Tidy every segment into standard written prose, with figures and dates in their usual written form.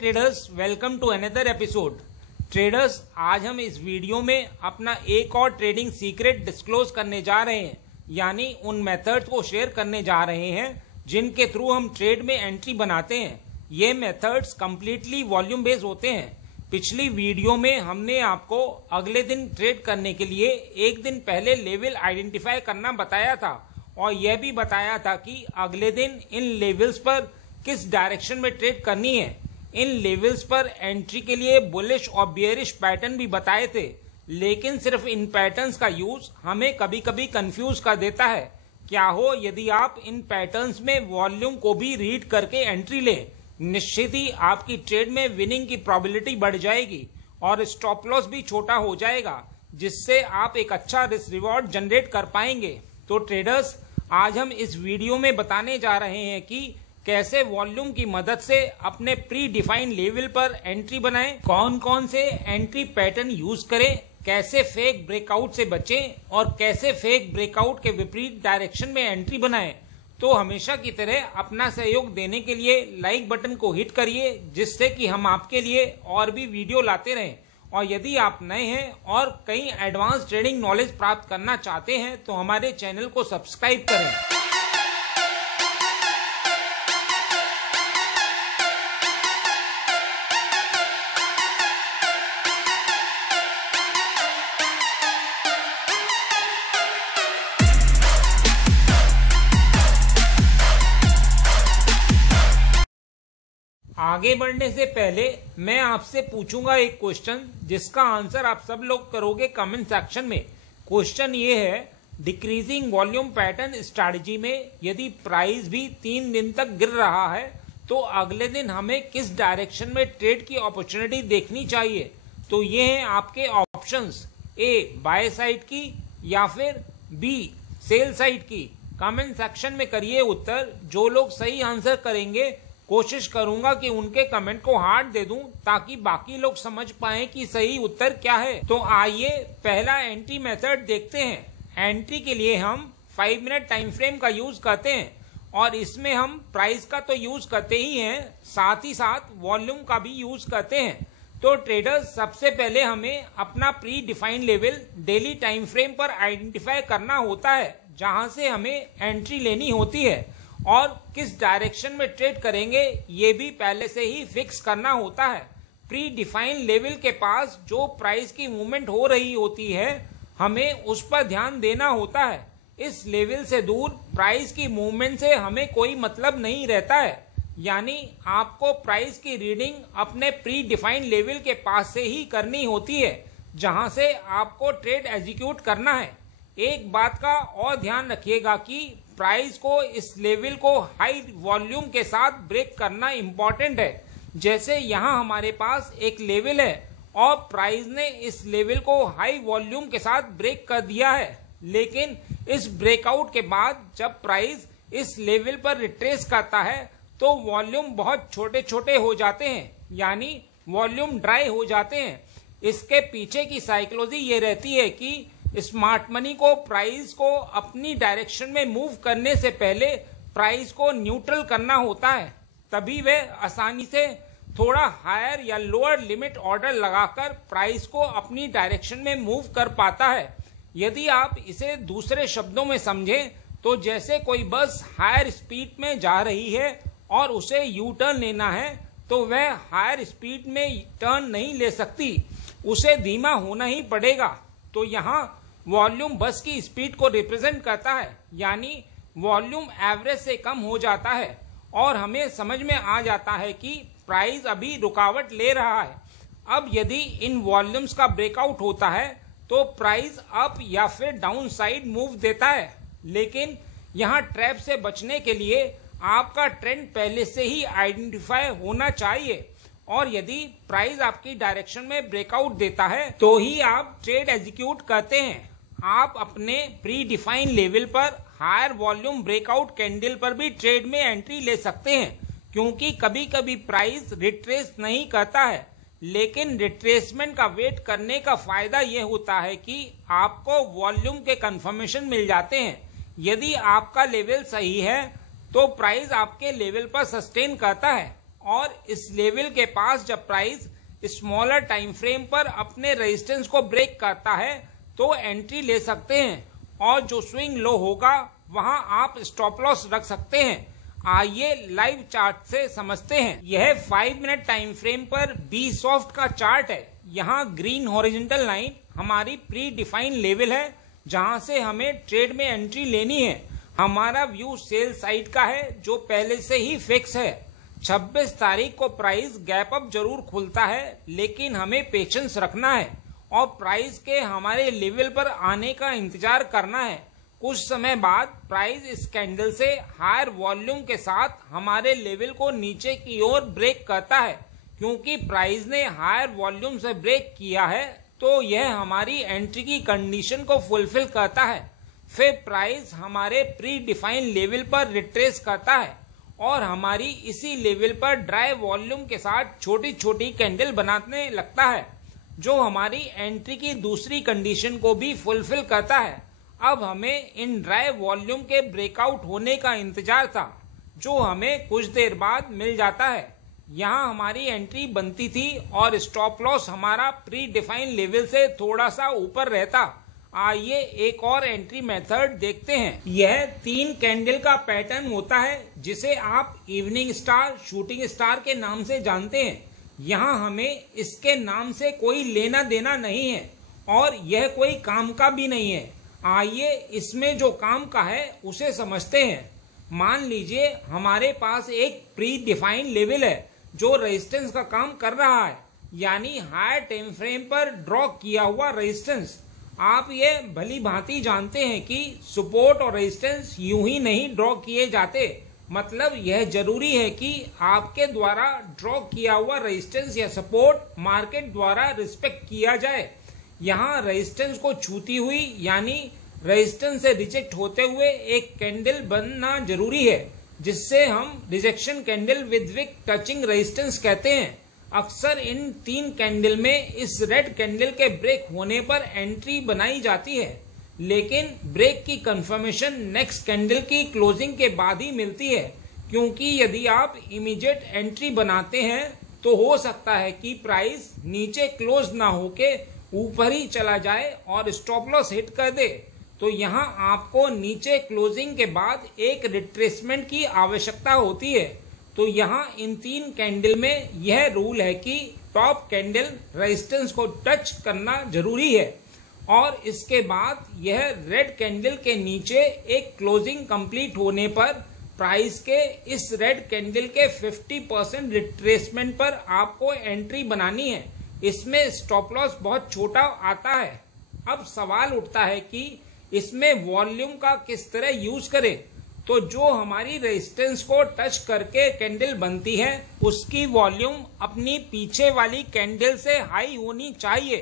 Traders, welcome to another episode. Traders, आज हम इस वीडियो में अपना एक और ट्रेडिंग सीक्रेट डिस्क्लोज करने जा रहे हैं, यानी उन मेथड्स को शेयर करने जा रहे हैं जिनके थ्रू हम ट्रेड में एंट्री बनाते हैं। ये मेथड्स कंप्लीटली वॉल्यूम बेस्ड होते हैं। पिछली वीडियो में हमने आपको अगले दिन ट्रेड करने के लिए एक दिन पहले लेवल आइडेंटिफाई करना बताया था और यह भी बताया था कि अगले दिन इन लेवल्स पर किस डायरेक्शन में ट्रेड करनी है। इन लेवल्स पर एंट्री के लिए बुलिश और बियरिश पैटर्न भी बताए थे, लेकिन सिर्फ इन पैटर्न्स का यूज हमें कभी कभी कंफ्यूज कर देता है। क्या हो यदि आप इन पैटर्न्स में वॉल्यूम को भी रीड करके एंट्री लें, निश्चित ही आपकी ट्रेड में विनिंग की प्रोबेबिलिटी बढ़ जाएगी और स्टॉप लॉस भी छोटा हो जाएगा, जिससे आप एक अच्छा रिस्क रिवॉर्ड जनरेट कर पाएंगे। तो ट्रेडर्स, आज हम इस वीडियो में बताने जा रहे हैं कि कैसे वॉल्यूम की मदद से अपने प्री डिफाइंड लेवल पर एंट्री बनाएं, कौन कौन से एंट्री पैटर्न यूज करें, कैसे फेक ब्रेकआउट से बचें और कैसे फेक ब्रेकआउट के विपरीत डायरेक्शन में एंट्री बनाएं। तो हमेशा की तरह अपना सहयोग देने के लिए लाइक बटन को हिट करिए, जिससे कि हम आपके लिए और भी वीडियो लाते रहें। और यदि आप नए हैं और कई एडवांस ट्रेडिंग नॉलेज प्राप्त करना चाहते हैं तो हमारे चैनल को सब्सक्राइब करें। आगे बढ़ने से पहले मैं आपसे पूछूंगा एक क्वेश्चन, जिसका आंसर आप सब लोग करोगे कमेंट सेक्शन में। क्वेश्चन ये है, डिक्रीजिंग वॉल्यूम पैटर्न स्ट्रैटेजी में यदि प्राइस भी 3 दिन तक गिर रहा है तो अगले दिन हमें किस डायरेक्शन में ट्रेड की अपॉर्चुनिटी देखनी चाहिए। तो ये हैं आपके ऑप्शंस, ए बाय साइड की या फिर बी सेल साइड की। कमेंट सेक्शन में करिए उत्तर। जो लोग सही आंसर करेंगे कोशिश करूंगा कि उनके कमेंट को हार्ट दे दूं, ताकि बाकी लोग समझ पाएं कि सही उत्तर क्या है। तो आइए पहला एंट्री मेथड देखते हैं। एंट्री के लिए हम 5 मिनट टाइम फ्रेम का यूज करते हैं और इसमें हम प्राइस का तो यूज करते ही हैं, साथ ही साथ वॉल्यूम का भी यूज करते हैं। तो ट्रेडर्स, सबसे पहले हमें अपना pre defined level daily time frame पर आइडेंटिफाई करना होता है, जहां से हमें एंट्री लेनी होती है और किस डायरेक्शन में ट्रेड करेंगे ये भी पहले से ही फिक्स करना होता है। प्री डिफाइंड लेवल के पास जो प्राइस की मूवमेंट हो रही होती है, हमें उस पर ध्यान देना होता है। इस लेवल से दूर प्राइस की मूवमेंट से हमें कोई मतलब नहीं रहता है, यानी आपको प्राइस की रीडिंग अपने प्री डिफाइंड लेवल के पास से ही करनी होती है, जहां से आपको ट्रेड एग्जीक्यूट करना है। एक बात का और ध्यान रखिएगा कि प्राइस को इस लेवल को हाई वॉल्यूम के साथ ब्रेक करना इंपॉर्टेंट है। जैसे यहाँ हमारे पास एक लेवल है और प्राइस ने इस लेवल को हाई वॉल्यूम के साथ ब्रेक कर दिया है, लेकिन इस ब्रेकआउट के बाद जब प्राइस इस लेवल पर रिट्रेस करता है तो वॉल्यूम बहुत छोटे छोटे हो जाते हैं, यानी वॉल्यूम ड्राई हो जाते हैं। इसके पीछे की साइकोलॉजी ये रहती है कि स्मार्ट मनी को प्राइस को अपनी डायरेक्शन में मूव करने से पहले प्राइस को न्यूट्रल करना होता है, तभी वह आसानी से थोड़ा हायर या लोअर लिमिट ऑर्डर लगाकर प्राइस को अपनी डायरेक्शन में मूव कर पाता है। यदि आप इसे दूसरे शब्दों में समझें तो जैसे कोई बस हायर स्पीड में जा रही है और उसे यू टर्न लेना है, तो वह हायर स्पीड में टर्न नहीं ले सकती, उसे धीमा होना ही पड़ेगा। तो यहाँ वॉल्यूम बस की स्पीड को रिप्रेजेंट करता है, यानी वॉल्यूम एवरेज से कम हो जाता है और हमें समझ में आ जाता है कि प्राइस अभी रुकावट ले रहा है। अब यदि इन वॉल्यूम्स का ब्रेकआउट होता है तो प्राइस अप या फिर डाउन साइड मूव देता है, लेकिन यहाँ ट्रैप से बचने के लिए आपका ट्रेंड पहले से ही आइडेंटिफाई होना चाहिए और यदि प्राइस आपकी डायरेक्शन में ब्रेकआउट देता है तो ही आप ट्रेड एग्जीक्यूट करते हैं। आप अपने प्री डिफाइंड लेवल पर हायर वॉल्यूम ब्रेकआउट कैंडल पर भी ट्रेड में एंट्री ले सकते हैं, क्योंकि कभी कभी प्राइस रिट्रेस नहीं करता है, लेकिन रिट्रेसमेंट का वेट करने का फायदा यह होता है कि आपको वॉल्यूम के कंफर्मेशन मिल जाते हैं। यदि आपका लेवल सही है तो प्राइस आपके लेवल पर सस्टेन करता है, और इस लेवल के पास जब प्राइस स्मॉलर टाइम फ्रेम पर अपने रेजिस्टेंस को ब्रेक करता है तो एंट्री ले सकते हैं, और जो स्विंग लो होगा वहां आप स्टॉप लॉस रख सकते हैं। आइए लाइव चार्ट से समझते हैं। यह 5 मिनट टाइम फ्रेम पर बी सॉफ्ट का चार्ट है। यहाँ ग्रीन हॉरिजॉन्टल लाइन हमारी प्री डिफाइंड लेवल है जहां से हमें ट्रेड में एंट्री लेनी है। हमारा व्यू सेल साइड का है जो पहले से ही फिक्स है। 26 तारीख को प्राइस गैप अप जरूर खुलता है, लेकिन हमें पेशेंस रखना है और प्राइस के हमारे लेवल पर आने का इंतजार करना है। कुछ समय बाद प्राइस इस कैंडल से हायर वॉल्यूम के साथ हमारे लेवल को नीचे की ओर ब्रेक करता है। क्योंकि प्राइस ने हायर वॉल्यूम से ब्रेक किया है तो यह हमारी एंट्री की कंडीशन को फुलफिल करता है। फिर प्राइस हमारे प्री डिफाइंड लेवल पर रिट्रेस करता है और हमारी इसी लेवल पर ड्राई वॉल्यूम के साथ छोटी छोटी कैंडल बनाने लगता है, जो हमारी एंट्री की दूसरी कंडीशन को भी फुलफिल करता है। अब हमें इन ड्राई वॉल्यूम के ब्रेकआउट होने का इंतजार था, जो हमें कुछ देर बाद मिल जाता है। यहाँ हमारी एंट्री बनती थी और स्टॉप लॉस हमारा प्री डिफाइंड लेवल से थोड़ा सा ऊपर रहता। आइए एक और एंट्री मेथड देखते हैं। यह 3 कैंडल का पैटर्न होता है जिसे आप इवनिंग स्टार, शूटिंग स्टार के नाम से जानते हैं। यहाँ हमें इसके नाम से कोई लेना देना नहीं है और यह कोई काम का भी नहीं है। आइए इसमें जो काम का है उसे समझते हैं। मान लीजिए हमारे पास एक प्री डिफाइंड लेवल है जो रेजिस्टेंस का काम कर रहा है, यानी हायर टाइम फ्रेम पर ड्रॉ किया हुआ रेजिस्टेंस। आप ये भली भांति जानते हैं कि सपोर्ट और रेजिस्टेंस यूं ही नहीं ड्रॉ किए जाते। मतलब यह जरूरी है कि आपके द्वारा ड्रॉ किया हुआ रेजिस्टेंस या सपोर्ट मार्केट द्वारा रिस्पेक्ट किया जाए। यहाँ रेजिस्टेंस को छूती हुई यानी रेजिस्टेंस से रिजेक्ट होते हुए एक कैंडल बनना जरूरी है, जिससे हम rejection candle with wick touching resistance कहते हैं। अक्सर इन 3 कैंडल में इस रेड कैंडल के ब्रेक होने पर एंट्री बनाई जाती है, लेकिन ब्रेक की कंफर्मेशन नेक्स्ट कैंडल की क्लोजिंग के बाद ही मिलती है। क्योंकि यदि आप इमीडिएट एंट्री बनाते हैं तो हो सकता है कि प्राइस नीचे क्लोज ना होके ऊपर ही चला जाए और स्टॉप लॉस हिट कर दे। तो यहाँ आपको नीचे क्लोजिंग के बाद एक रिट्रेसमेंट की आवश्यकता होती है। तो यहाँ इन 3 कैंडल में यह रूल है कि टॉप कैंडल रेजिस्टेंस को टच करना जरूरी है और इसके बाद यह रेड कैंडल के नीचे एक क्लोजिंग कंप्लीट होने पर प्राइस के इस रेड कैंडल के 50% रिट्रेसमेंट पर आपको एंट्री बनानी है। इसमें स्टॉप लॉस बहुत छोटा आता है। अब सवाल उठता है कि इसमें वॉल्यूम का किस तरह यूज करें। तो जो हमारी रेजिस्टेंस को टच करके कैंडल बनती है उसकी वॉल्यूम अपनी पीछे वाली कैंडल से हाई होनी चाहिए।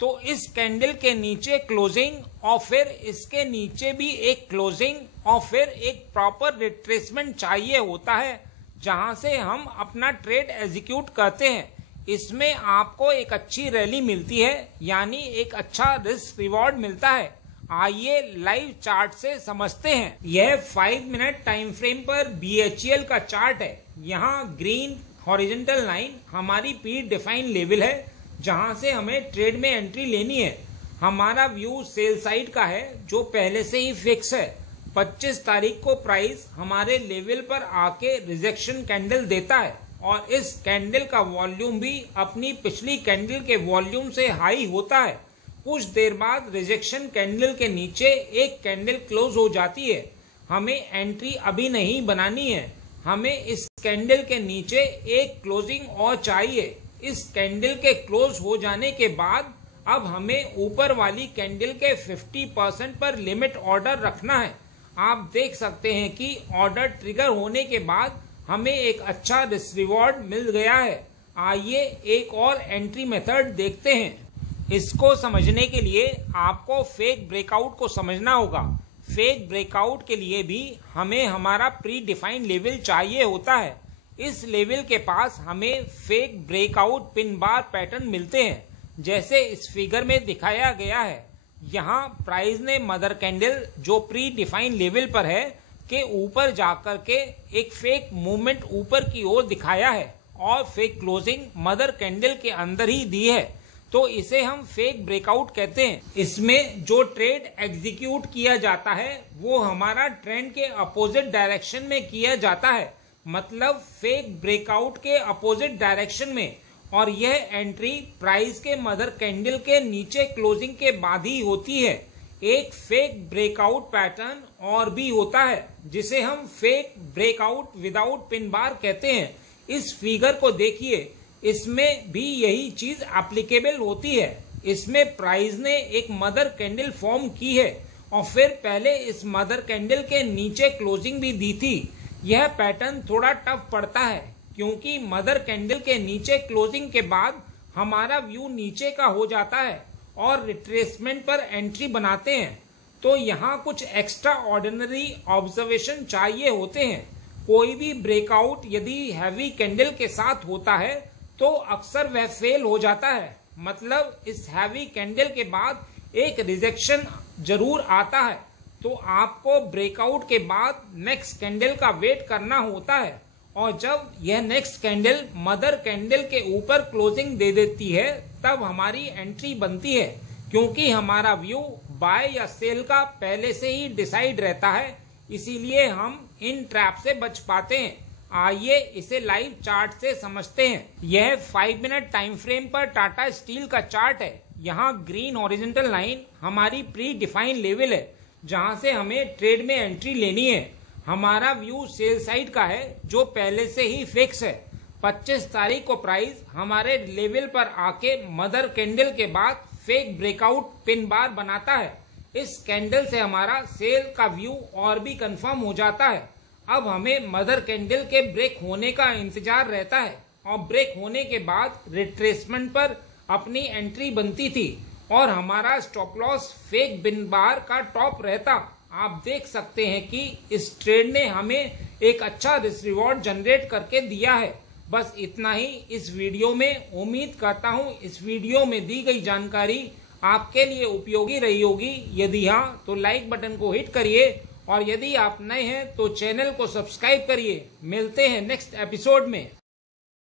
तो इस कैंडल के नीचे क्लोजिंग और फिर इसके नीचे भी एक क्लोजिंग और फिर एक प्रॉपर रिट्रेसमेंट चाहिए होता है, जहां से हम अपना ट्रेड एग्जीक्यूट करते हैं। इसमें आपको एक अच्छी रैली मिलती है, यानी एक अच्छा रिस्क रिवॉर्ड मिलता है। आइए लाइव चार्ट से समझते हैं। यह 5 मिनट टाइम फ्रेम पर BHL का चार्ट है। यहाँ ग्रीन हॉरिजॉन्टल लाइन हमारी प्री डिफाइंड लेवल है जहां से हमें ट्रेड में एंट्री लेनी है। हमारा व्यू सेल साइड का है जो पहले से ही फिक्स है। 25 तारीख को प्राइस हमारे लेवल पर आके रिजेक्शन कैंडल देता है और इस कैंडल का वॉल्यूम भी अपनी पिछली कैंडल के वॉल्यूम से हाई होता है। कुछ देर बाद रिजेक्शन कैंडल के नीचे एक कैंडल क्लोज हो जाती है। हमें एंट्री अभी नहीं बनानी है, हमें इस कैंडल के नीचे एक क्लोजिंग और चाहिए। इस कैंडल के क्लोज हो जाने के बाद अब हमें ऊपर वाली कैंडल के 50% पर लिमिट ऑर्डर रखना है। आप देख सकते हैं कि ऑर्डर ट्रिगर होने के बाद हमें एक अच्छा रिस्क रिवॉर्ड मिल गया है। आइए एक और एंट्री मेथड देखते हैं। इसको समझने के लिए आपको फेक ब्रेकआउट को समझना होगा। फेक ब्रेकआउट के लिए भी हमें हमारा प्री डिफाइंड लेवल चाहिए होता है। इस लेवल के पास हमें fake breakout pin bar pattern मिलते हैं, जैसे इस फिगर में दिखाया गया है। यहाँ प्राइस ने मदर कैंडल जो प्री डिफाइंड लेवल पर है के ऊपर जाकर के एक फेक मूवमेंट ऊपर की ओर दिखाया है और फेक क्लोजिंग मदर कैंडल के अंदर ही दी है, तो इसे हम फेक ब्रेकआउट कहते हैं। इसमें जो ट्रेड एग्जीक्यूट किया जाता है वो हमारा ट्रेंड के अपोजिट डायरेक्शन में किया जाता है, मतलब फेक ब्रेकआउट के अपोजिट डायरेक्शन में, और यह एंट्री प्राइस के मदर कैंडल के नीचे क्लोजिंग के बाद ही होती है। एक फेक ब्रेकआउट पैटर्न और भी होता है जिसे हम fake breakout without pin bar कहते हैं। इस फिगर को देखिए, इसमें भी यही चीज एप्लीकेबल होती है। इसमें प्राइस ने एक मदर कैंडल फॉर्म की है और फिर पहले इस मदर कैंडल के नीचे क्लोजिंग भी दी थी। यह पैटर्न थोड़ा टफ पड़ता है क्योंकि मदर कैंडल के नीचे क्लोजिंग के बाद हमारा व्यू नीचे का हो जाता है और रिट्रेसमेंट पर एंट्री बनाते हैं, तो यहाँ कुछ एक्स्ट्रा ऑर्डिनरी ऑब्जर्वेशन चाहिए होते हैं। कोई भी ब्रेकआउट यदि हैवी कैंडल के साथ होता है तो अक्सर वह फेल हो जाता है, मतलब इस हैवी कैंडल के बाद एक रिजेक्शन जरूर आता है, तो आपको ब्रेकआउट के बाद नेक्स्ट कैंडल का वेट करना होता है। और जब यह नेक्स्ट कैंडल मदर कैंडल के ऊपर क्लोजिंग दे देती है तब हमारी एंट्री बनती है, क्योंकि हमारा व्यू बाय या सेल का पहले से ही डिसाइड रहता है, इसीलिए हम इन ट्रैप से बच पाते हैं। आइए इसे लाइव चार्ट से समझते हैं। यह 5 मिनट टाइम फ्रेम पर टाटा स्टील का चार्ट है। यहाँ ग्रीन हॉरिजॉन्टल लाइन हमारी प्री डिफाइंड लेवल है जहाँ से हमें ट्रेड में एंट्री लेनी है। हमारा व्यू सेल साइड का है जो पहले से ही फिक्स है। 25 तारीख को प्राइस हमारे लेवल पर आके मदर कैंडल के बाद फेक ब्रेकआउट पिन बार बनाता है। इस कैंडल से हमारा सेल का व्यू और भी कंफर्म हो जाता है। अब हमें मदर कैंडल के ब्रेक होने का इंतजार रहता है और ब्रेक होने के बाद रिट्रेसमेंट पर अपनी एंट्री बनती थी और हमारा स्टॉप लॉस फेक बिन बार का टॉप रहता। आप देख सकते हैं कि इस ट्रेड ने हमें एक अच्छा रिस्क रिवॉर्ड जनरेट करके दिया है। बस इतना ही इस वीडियो में। उम्मीद करता हूँ इस वीडियो में दी गई जानकारी आपके लिए उपयोगी रही होगी। यदि हाँ तो लाइक बटन को हिट करिए और यदि आप नए हैं तो चैनल को सब्सक्राइब करिए। मिलते हैं नेक्स्ट एपिसोड में।